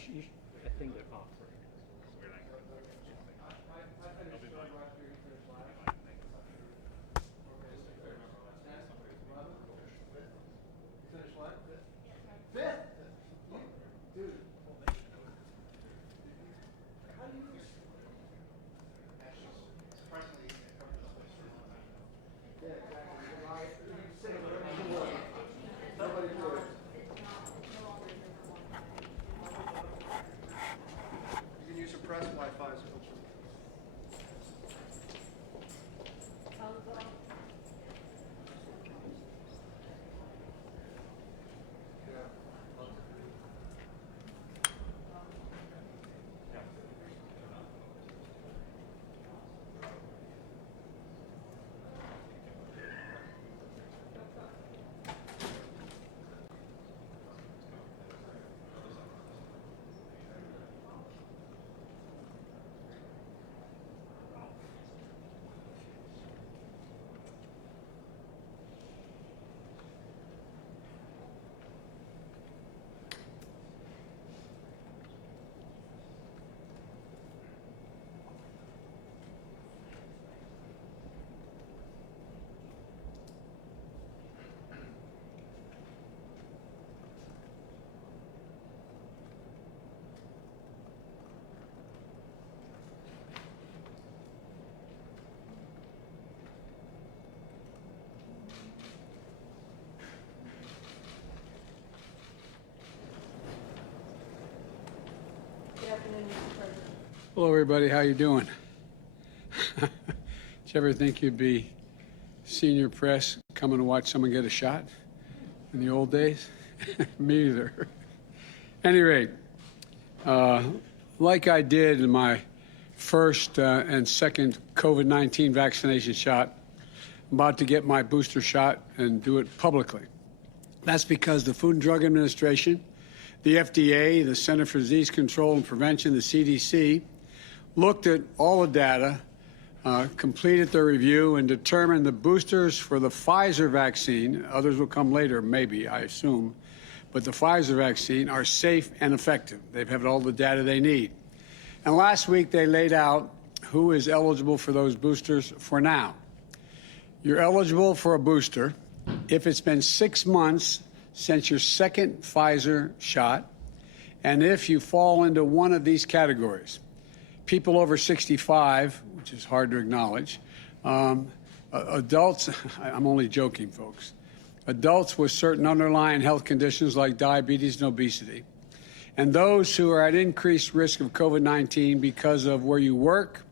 I think they're offering. You can use a press Wi-Fi. Hello, everybody. How you doing? Did you ever think you'd be senior press coming to watch someone get a shot in the old days? Me either. Any rate, like I did in my first and second COVID-19 vaccination shot, I'm about to get my booster shot and do it publicly. That's because the Food and Drug Administration, the FDA, the Center for Disease Control and Prevention, the CDC, looked at all the data, completed their review, and determined the boosters for the Pfizer vaccine, others will come later, maybe, I assume, but the Pfizer vaccine are safe and effective. They've had all the data they need. And last week they laid out who is eligible for those boosters for now. You're eligible for a booster if it's been 6 months since your second Pfizer shot, and if you fall into one of these categories. People over 65, which is hard to acknowledge, adults, I'm only joking, folks, adults with certain underlying health conditions like diabetes and obesity, and those who are at increased risk of COVID-19 because of where you work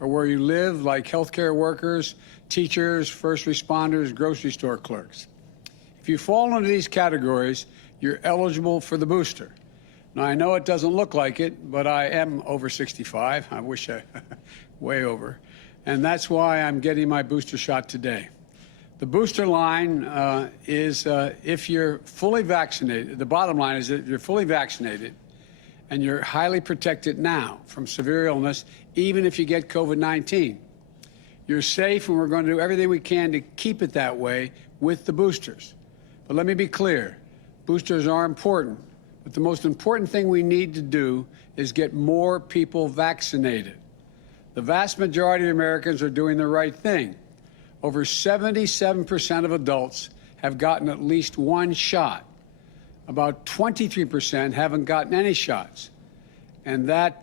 or where you live, like healthcare workers, teachers, first responders, grocery store clerks. If you fall into these categories, you're eligible for the booster. Now, I know it doesn't look like it, but I am over 65. I wish I way over. And that's why I'm getting my booster shot today. The booster line is if you're fully vaccinated. The bottom line is that if you're fully vaccinated and you're highly protected now from severe illness, even if you get COVID-19. You're safe, and we're going to do everything we can to keep it that way with the boosters. But let me be clear, boosters are important. But the most important thing we need to do is get more people vaccinated. The vast majority of Americans are doing the right thing. Over 77% of adults have gotten at least one shot. About 23% haven't gotten any shots. And that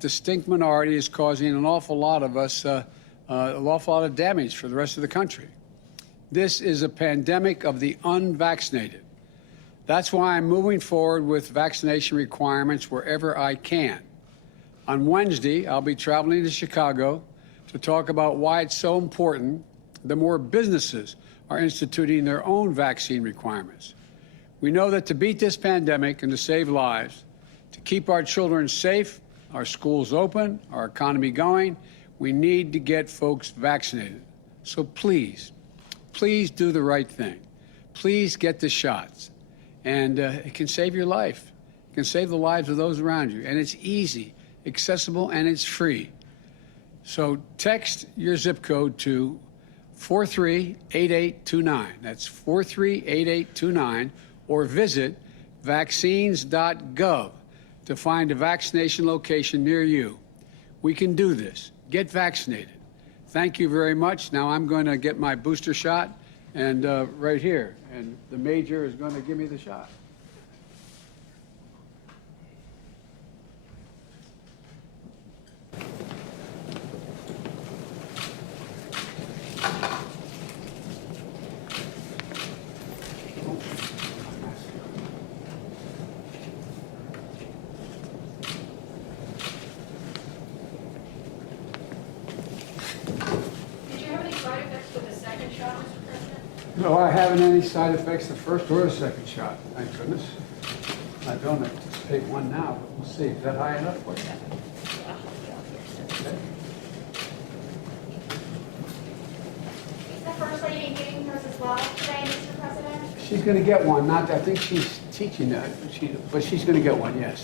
distinct minority is causing an awful lot of us, an awful lot of damage for the rest of the country. This is a pandemic of the unvaccinated. That's why I'm moving forward with vaccination requirements wherever I can. On Wednesday, I'll be traveling to Chicago to talk about why it's so important that more businesses are instituting their own vaccine requirements. We know that to beat this pandemic and to save lives, to keep our children safe, our schools open, our economy going, we need to get folks vaccinated. So please, please do the right thing. Please get the shots. And it can save your life. It can save the lives of those around you. And it's easy, accessible, and it's free. So text your zip code to 438829. That's 438829. Or visit vaccines.gov to find a vaccination location near you. We can do this. Get vaccinated. Thank you very much. Now I'm going to get my booster shot, and right here. And the major is going to give me the shot. No, I haven't any side effects the first or the second shot, thank goodness. I don't anticipate one now, but we'll see. Is that high enough for you? Okay. Is the First Lady giving hers as well today, Mr. President? She's going to get one. Not, I think she's teaching that, but she's going to get one, yes.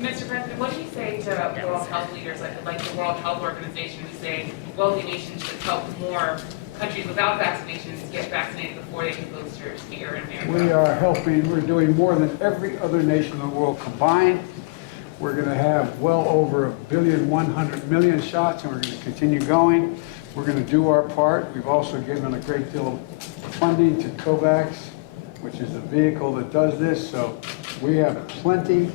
Mr. President, what do you say to World Health leaders like the World Health Organization who say wealthy nations should help more countries without vaccinations get vaccinated before they get boosters here in America? We are helping. We're doing more than every other nation in the world combined. We're going to have well over 1,100,000,000 shots, and we're going to continue going. We're going to do our part. We've also given a great deal of funding to COVAX, which is the vehicle that does this. So we have plenty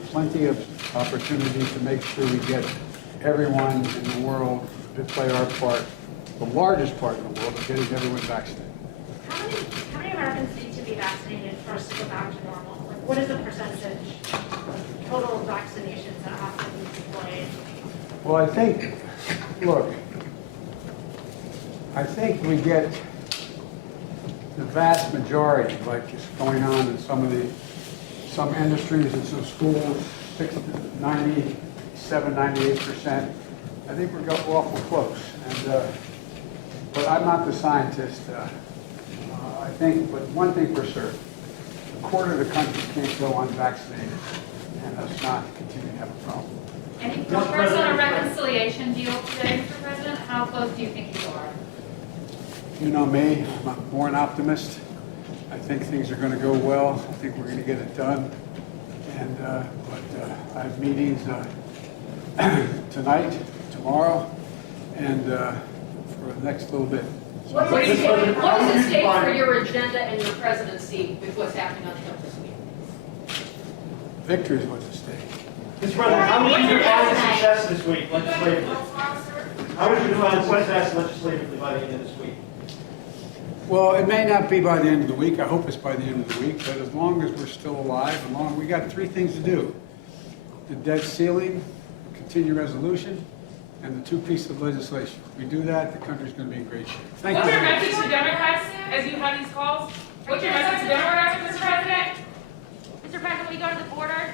of opportunity to make sure we get everyone in the world to play our part, the largest part in the world of getting everyone vaccinated. How many Americans need to be vaccinated for us to go back to normal? Like, what is the percentage of total vaccinations that have to be deployed? Well, I think, look, I think we get the vast majority, like is going on in some industries and some schools, 97, 98%. I think we're awful close. And, but I'm not the scientist. I think, but one thing for certain, a quarter of the country can't go unvaccinated, and us not continue to have a problem. Any progress on a reconciliation deal today, Mr. President? How close do you think you are? You know me, I'm more an optimist. I think things are going to go well. I think we're going to get it done. And I have meetings tonight, tomorrow, and for the next little bit. What does it take for your agenda and your presidency with what's happening on the Hill this week? Victory is what's at stake. Mr. President, how would you define success this week legislatively? How would you define success legislatively by the end of this week? Well, it may not be by the end of the week. I hope it's by the end of the week. But as long as we're still alive, we got three things to do: the debt ceiling, continued resolution, and the two pieces of legislation. If we do that, the country's going to be in great shape. Thank What's you. your message to Democrats as you have these calls? What's your message to Democrats, Mr. President? Mr. President, we go to the border.